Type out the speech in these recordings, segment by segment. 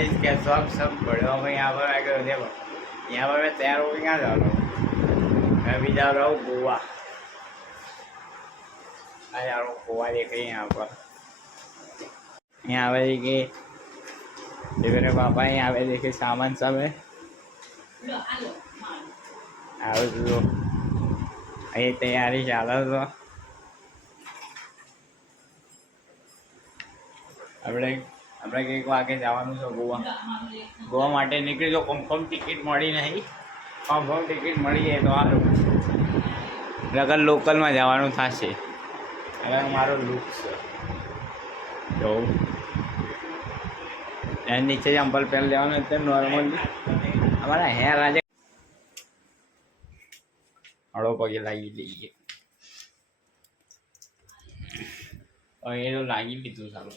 इसके सब बड़े हो गए। यहाँ पर आकर देखो, यहाँ पर मैं तैयार होकर कहाँ जा रहा हूँ? मैं भी जा रहा हूँ गोवा। मैं जा रहा हूँ गोवा देख रही यहाँ पर देखिए मेरे पापा है। यहाँ पे देखिए सामान सब है। અહીં તૈયારી ચાલે તો આપણે કંઈક વાગે જવાનું છે ગોવા માટે નીકળી તો કન્ફર્મ ટિકિટ મળી નહીં. કન્ફર્મ ટિકિટ મળી જાય તો સારું, નગર લોકલમાં જવાનું થશે. હવે મારો લુક છે જો નીચે ચંપલ પહેરી લેવાનું એકદમ નોર્મલી. અમારા હેર આજે હળો પગે લાગી લઈએ. એ તો લાગી લીધું સારું.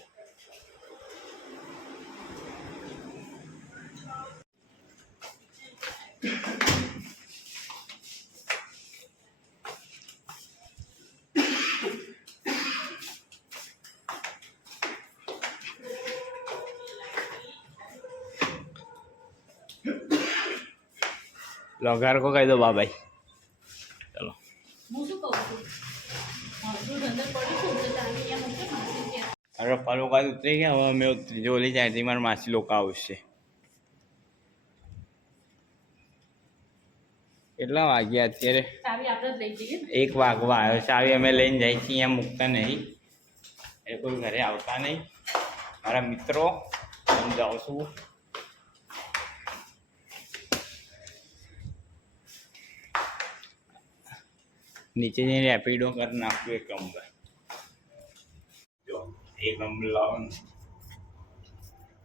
लोगार को कह दो बाबाई. चलो अरे पलो का उतरे क्या हुआ? मैं जोली जाती थी मार मासी लोग का उससे કેટલા વાગ્યા અત્યારે? 1 વાગવા આવ્યો. ચાવી અમે લઈને જઈએ છીએ, અહીંયા મૂકતા નહીં. એ કોઈ ઘરે આવતા નહીં. મારા મિત્રો હું જાઉં છું. નીચે જઈને રેપિડો કરી નાખું. એક નંબર જો એક નંબર લાવો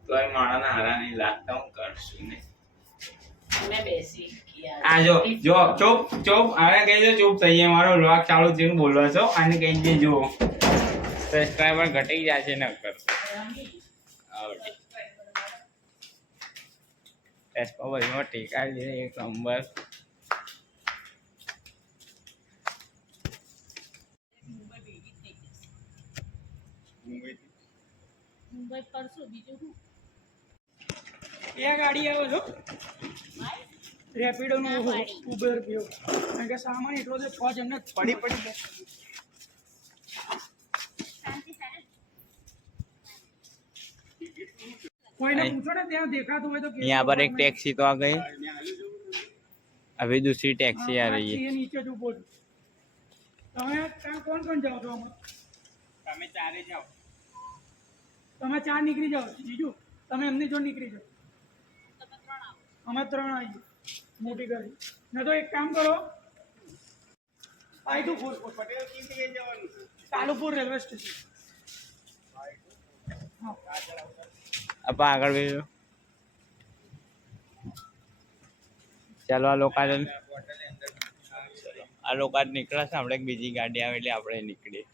તો એ માણાના હારા નહીં લાગતા. હું કરશું ને આ જો જો ચૂપ ચૂપ. આને કહી દો ચૂપ થઈએ. મારો વ્લોગ ચાલુ થઈને બોલો છો. આને કહી દેજો સબસ્ક્રાઈબર ઘટી જશે ન કર. બધું ટીકા છે એક નંબર. મુંબઈ પરસો બીજું શું? એ ગાડી આવો છો રેપિડો નો ઉબર પીઓ કારણ કે સામાન એટલો છે 6 જણને પડી કોઈને પૂછો ને ત્યાં દેખાતું હોય તો यहाँ पर एक टैक्सी तो आ गई. अभी दूसरी टैक्सी आ रही है. नीचे जो बोल તમે કોણ કોણ જાઓ છો? તમે ચારે જાઓ. તમે 4 નીકળી જાઓ. જીજુ તમે એમની જોડ નીકળી જાઓ. અમે 3 આવીએ મોટી ગાડી. ને તો એક કામ કરો, પાયદુપુર પટેલ કી જવાનું છે. Kalupur railway station. अब આગળ વેજો. ચાલો આ લોકો નીકળ્યા છે. આપણે બીજી ગાડી આવે એટલે આપણે નીકળીએ.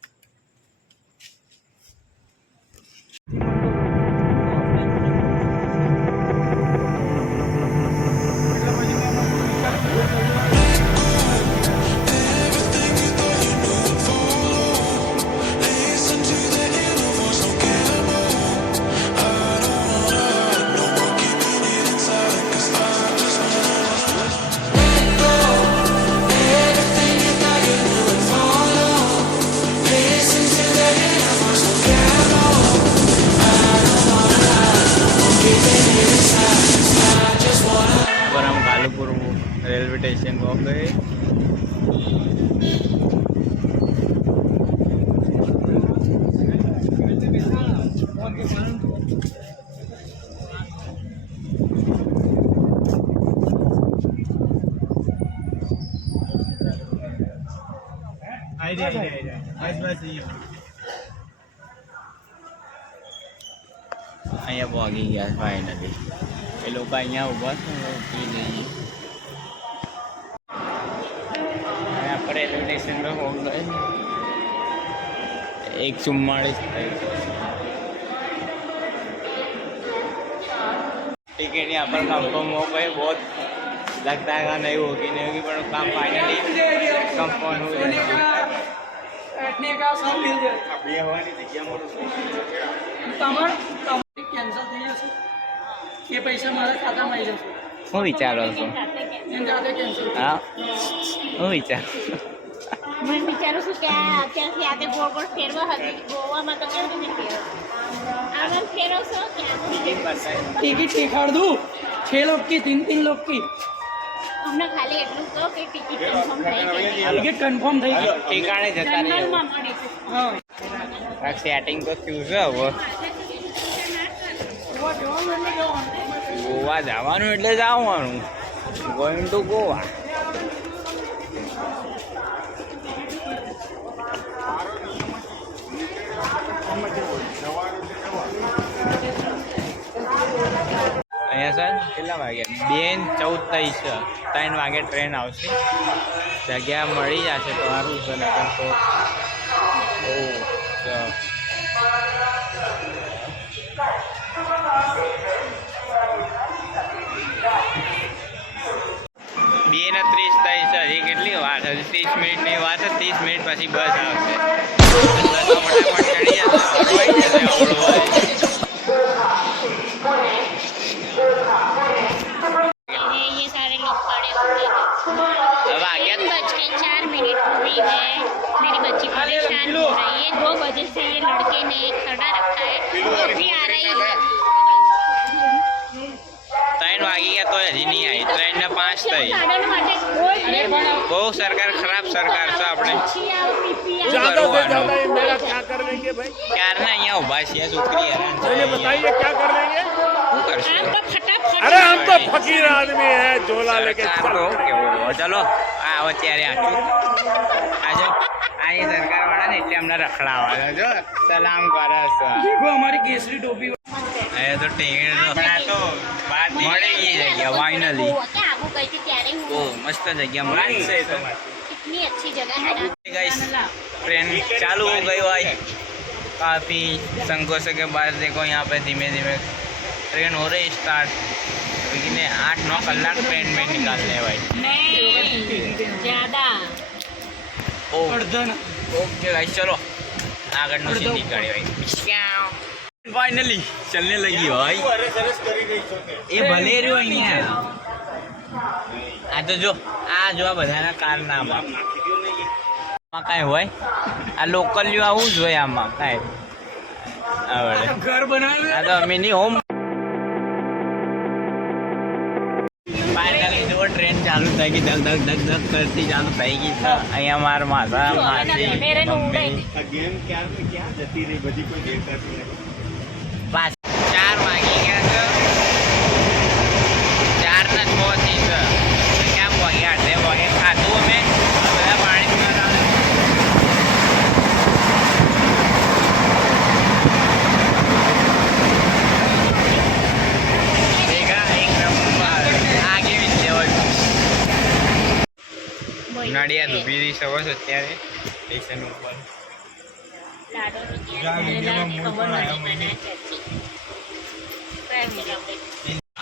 रेलवे स्टेशन पहुंच गए. અહીંયા પહોંચી ગયા ફાઇનલી. એ લોકો અહીંયા ઊભા છે. પી લઈએ. रेलवे स्टेशन पे हो गए 1:44. टिकट यहाँ पर कंफर्म हो गए. बहुत लगता है नहीं होगी पर काम फाइनली कंफर्म हो गया. बैठने का सब मिल जाए. अब ये हवा नहीं जગ્યા મોટું તમાર કેન્સલ થઈ જશે. એ પૈસા મારા ખાતામાં આવી જશે. શું વિચારો છો? એમ જાતે કેન્સલ. હા શું વિચાર હું વિચારું છું કે આ અત્યારથી આજે ગોળ ગોળ ફેરવા હતી ગોવામાં તો કેવી રીતે ફેરવશો આગળ ફેરવશો કે ટિકિટ દેખાડ દઉં 6 लोग की 3 लोग की અમને ખાલી એટલું કહો કે ટિકિટ કન્ફર્મ થઈ ગઈ ટિકિટ કન્ફર્મ થઈ ગઈ. ઠેકાણે જતા રહીએ. જનરલમાં મળે છે હા સેટિંગ તો થયું છે હવે ગોવા જવાનું એટલે જવાનું ગોઈંગ ટુ ગોવા. અહીંયા સર કેટલા વાગ્યા 2:14 થઈ છે 3 વાગે ટ્રેન આવશે જગ્યા મળી જશે તો સારું છે નકર તો બહુ બે ને 30 થઈ છે હજી કેટલી વાત હજી 30 મિનિટની વાત છે 30 મિનિટ પછી બસ આવશે બસમાં ફટાફટ ચડી જશે આપણું હોય ये सारे लोग खड़े होते हैं अब आ गया 3:04 हुई है मेरी बच्ची परेशान हो रही है 2 बजे से ये लड़के ने खड़ा रखा है अभी आ रही है 3 વાગી ગયા તો હજી નહીં આવી 3 ને 5 થઈ સાધન માટે કોઈ બહુ સરકાર ખરાબ સરકાર છે આપણે પછી આવ પીપી શું ज्यादा से કરવાનું? ज्यादा ये मेरा क्या कर लेंगे भाई? ક્યારના અહીંયા ઊભા છીએ છોકરી હેરાન છે ये बताइए क्या कर लेंगे? શું કરશું આમ તો ફટાફટ अरे हम तो फकीर आदमी है झोला लेके સરકાર चल તો કેવો ચલો આવો ત્યારે આચું આજો આ એ સરકાર વાળા ને એટલે અમને રખડાવા જો સલામ કરે છે देखो हमारी केसरी टोपी અહીંયા તો ટિકિટ હમણાં તો વાત મળી ગઈ જગ્યા ફાઇનલી ક્યાં આવું ગઈ હતી ત્યારે ઓ હું મસ્ત જગ્યા મળી છે कितनी अच्छी जगह है ना गाइस ट्रेन चालू हो गई भाई काफ़ी संकोचों के बाद देखो यहाँ पे धीमे धीमे ट्रेन हो रही स्टार्ट लेकिन 8-9 कलाक ट्रेन में निकालने भाई नहीं ज्यादा ओ अर्धन ओके गाइस चलो आगे नो सीन निकाले भाई फाइनली चलने लगी भाई ये भले રહ્યો અહીંયા આ તો જો આ બધાના કારનામા આમાં કાંઈ હોય આ લોકલ્યું આવું જ હોય આમાં કાંઈ આવડે घर बनाए આ તો મિની હોમ ફાઇનલી જો ટ્રેન ચાલુ થઈ ગઈ ધક ધક ધક ધક કરતી ચાલુ થઈ ગઈ છે અહીંયા મારા માસા માસી મમ્મી પાછ 4 વાગી ગયા છે 4 ને 6 થઈ છે ક્યાં પહોંચ્યા 2 વાગે ખાધું અમે બધા પાણી પીવા આવે નડિયાદ ઊભી રહી શકો છો અત્યારે સ્ટેશન ઉપર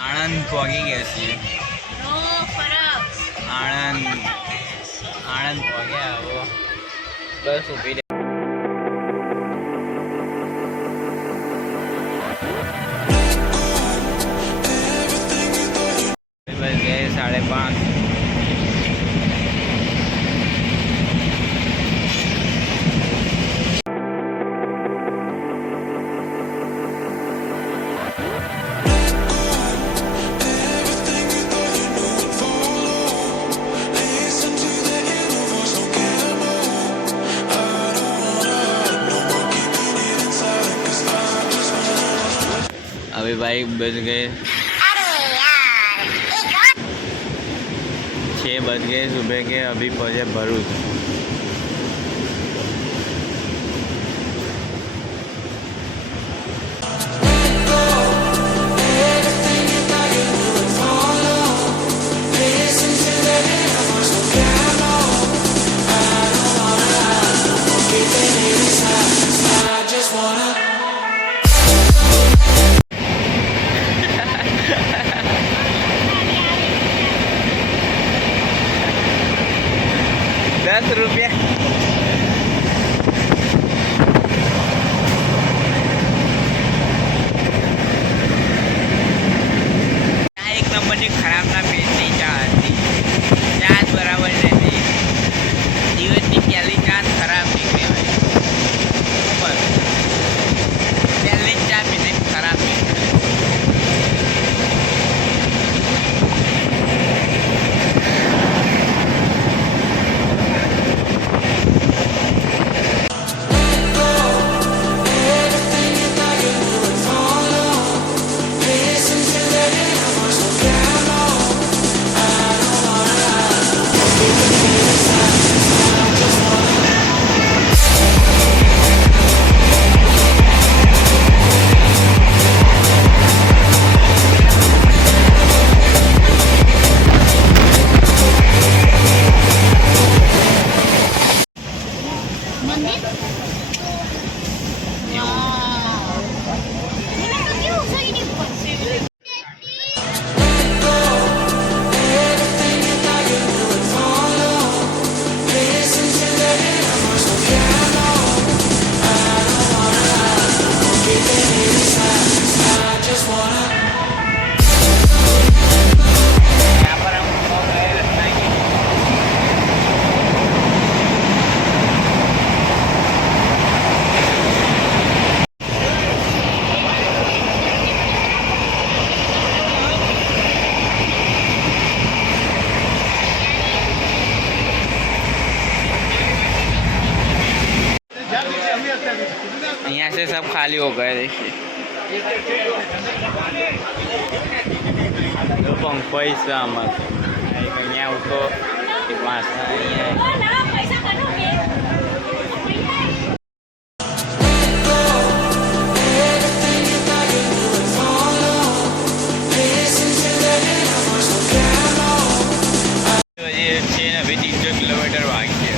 આણંદ પહોંચી ગયા છીએ આણંદ પહોંચ્યા હવે બસ ઊભી રહી બસ ગયે 5:30 अभी भाई बज गए 6 बज गए सुबह के अभी पहुँचे भरूच ₹10 ₹10 મંદિર કેવું થઈને ઉપર यहाँ पर हम पहुंच गए रत्नागिरी। यहाँ से सब खाली हो गए देखिए। तो पंखो ही सहमत અહીંયા ઉઠો એક વાસણ અહીંયા પૈસા કાઢો હજી છે ને હવે 300 કિલોમીટર બાકી છે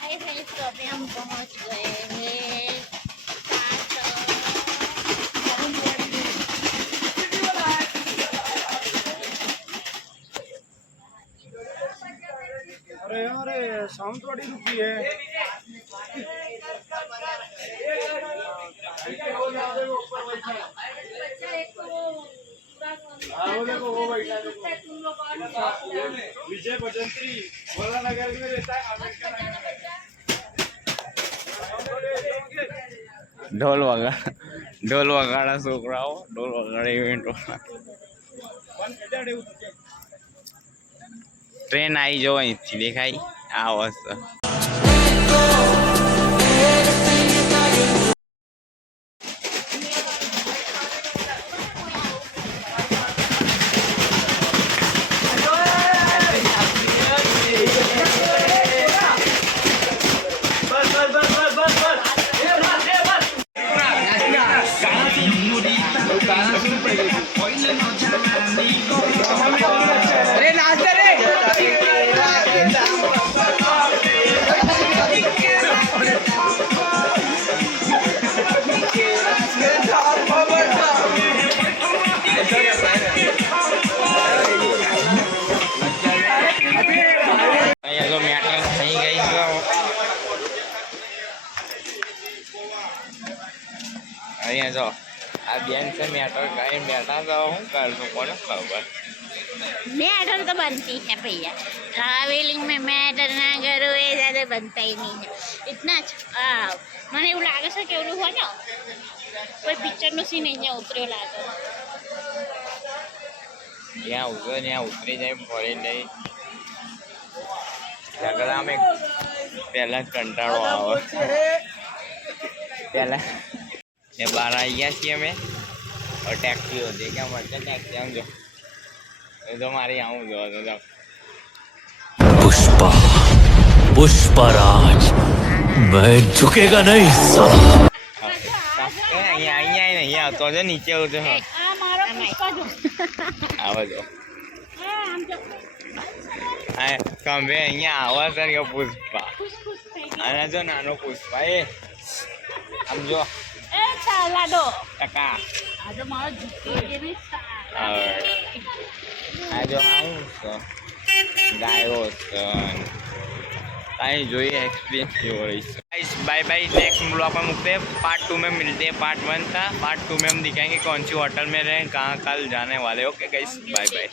हाय फ्रेंड्स, तो अभी हम पहुंच गए हैं अरे यार साउंड थोड़ी रुकी है। विजय भजंत्री भोला नगर में रहता है। ઢોલ વગાડા છોકરાઓ ઢોલ વગાડે ઇવેન્ટો ટ્રેન આવી જાવ અહીંથી દેખાય આ વસ્તુ અહીંયા જો આ બેન છે મેટર કઈ બેઠા તો શું કરશું કોને ખબર मैटर तो बनती है भैया, ट्रैवलिंग में मैटर ना करो ये ज़्यादा बनता ही नहीं है इतना अच्छा। મને એવું લાગે છે કે ઓલું હોય ને કોઈ પિક્ચરનો સીન અહીંયા ઉતર્યો લાગે જ્યાં ઉતરે ત્યાં ઉતરી જાય ફરી નહીં આગળ આમ એક પહેલાં જ કંટાળો આવે પહેલાં એ બહાર આવી ગયા છીએ અમે ટેક્સી હતી કે મળશે ટેક્સી આમ જો એ તો મારી આવું જો પુષ્પા पुष्पराज मैं झुकेगा नहीं साला। અહીંયા નહીં આવતો જો નીચે આવતો આ મારો પુષ્પા જો આવો જો આમ જો તમે અહીંયા આવો સર કે પુષ્પા ખુશ ખુશ થઈ ગઈ અને જો નાનો પુષ્પા એ આમ જો એ સાલાડો ટકા આ તો મારો જીતી કે નહીં આ જો આવું છો ગાયો સન कहीं जो ये एक्सपीरियंस की हो रही है। बाय बाय, नेक्स्ट ब्लॉग में मुकते हैं, पार्ट 2 में मिलते हैं। पार्ट 1 था, पार्ट 2 में हम दिखाएंगे कौन सी होटल में रहें, कहाँ कल जाने वाले। Okay guys, bye bye.